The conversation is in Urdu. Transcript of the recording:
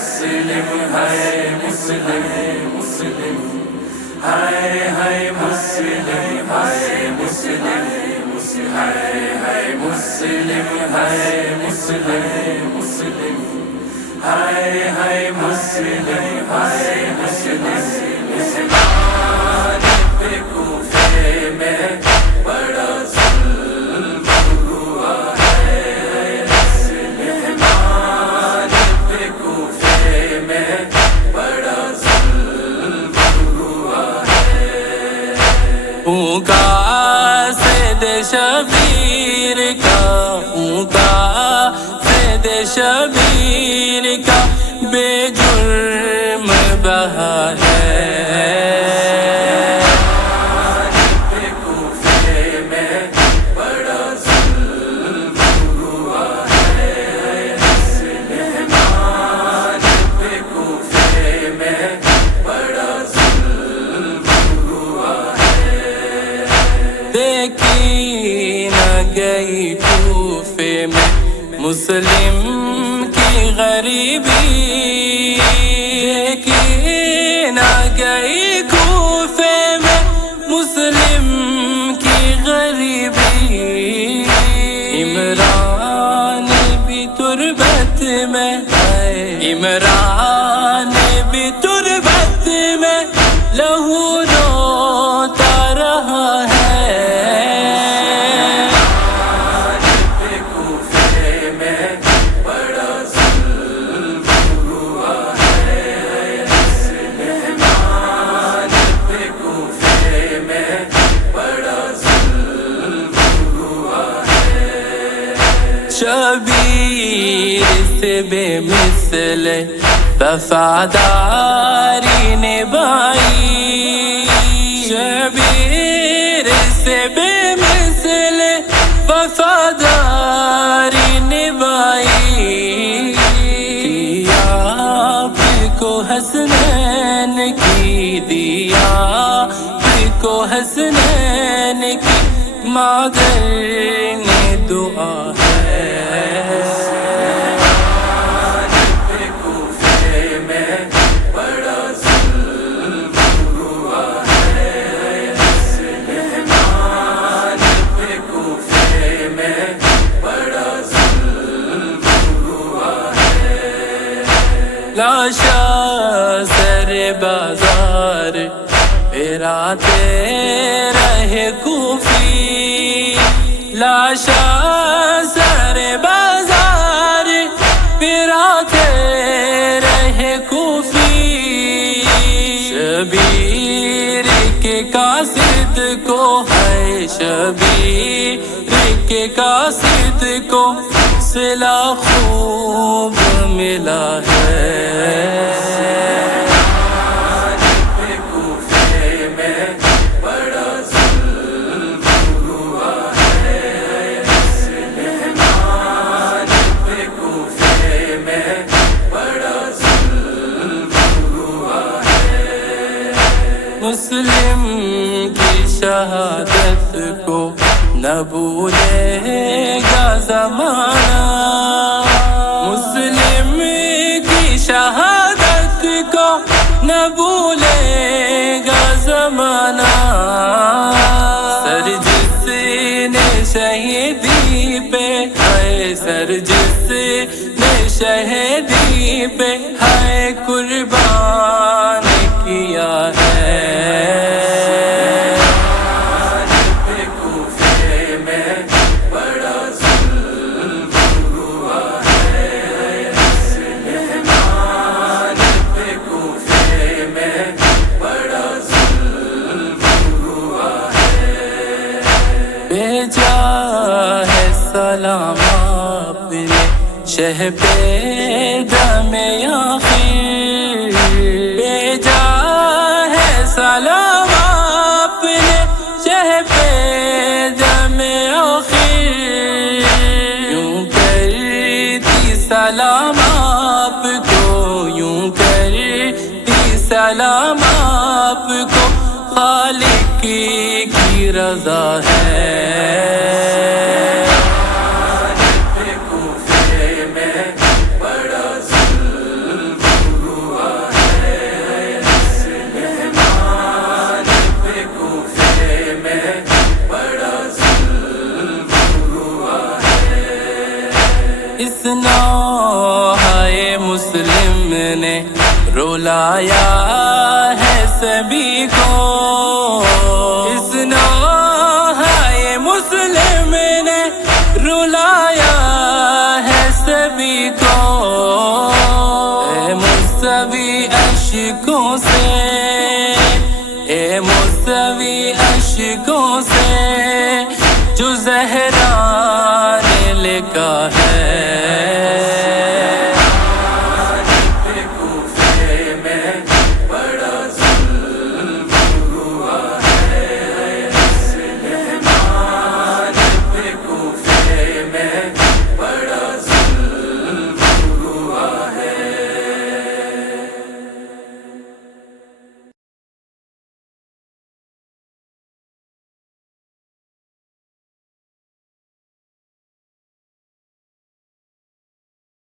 مسلم ہے مسلم مسلم ہائے ہائے مسلم ہے مسلم ہے مسلم ہے مسلم مسلم ہائے ہائے مسلم ہے مسلم مسلمان پہ کوفے میں بڑا ظلم ہوا ہے مسلمان پہ کوفے میں بڑا ظلم ہوا ہے اونکا سید شبیر کا اونکا سید شبیر کا بے جرم بہا ہے دیکھی نہ گئی کوفے میں مسلم کی غریبی دیکھی نہ گئی کوفے میں مسلم کی غریبی عمران بھی تربت میں ہے عمران بھی تربت میں لہو روتا رہا ہے شبیر سے بے مثل وفاداری نبھائی شبیر سے بے مثل وفاداری نبھائی دیا آپ کو حسنین کی دیا آپ کو حسنین کی مادر نے دعا لاشا سر بازار پھراتے رہے کوفی لاشا سر بازار پھراتے رہے کوفی شبیر کے قاصد کو ہے شبیر کے قاصد کو صلہ خوب ملا ہے مسلم کی شہادت کو نہ بھولے گا زمانہ مسلم کی شہادت کو نہ بھولے گا زمانہ سر جس نے شہیدی پہ ہے سر جس نے شہیدی پہ ہے قربان کیا ہے بھیجا ہے سلام آپ نے شہ پہ دم آخر بھیجا ہے سلام آپ نے شہ پہ دم آخر یوں کرتی سلام آپ کو یوں کرتی سلام آپ کو خالق کی رضا ہے کوفے میں بڑا ظلم رلایا ہے سبھی کو، اس نوحۂ مسلم نے رلایا ہے سبھی کو۔ اے مستوی اشکوں سے، اے مستوی اشکوں سے جو زہر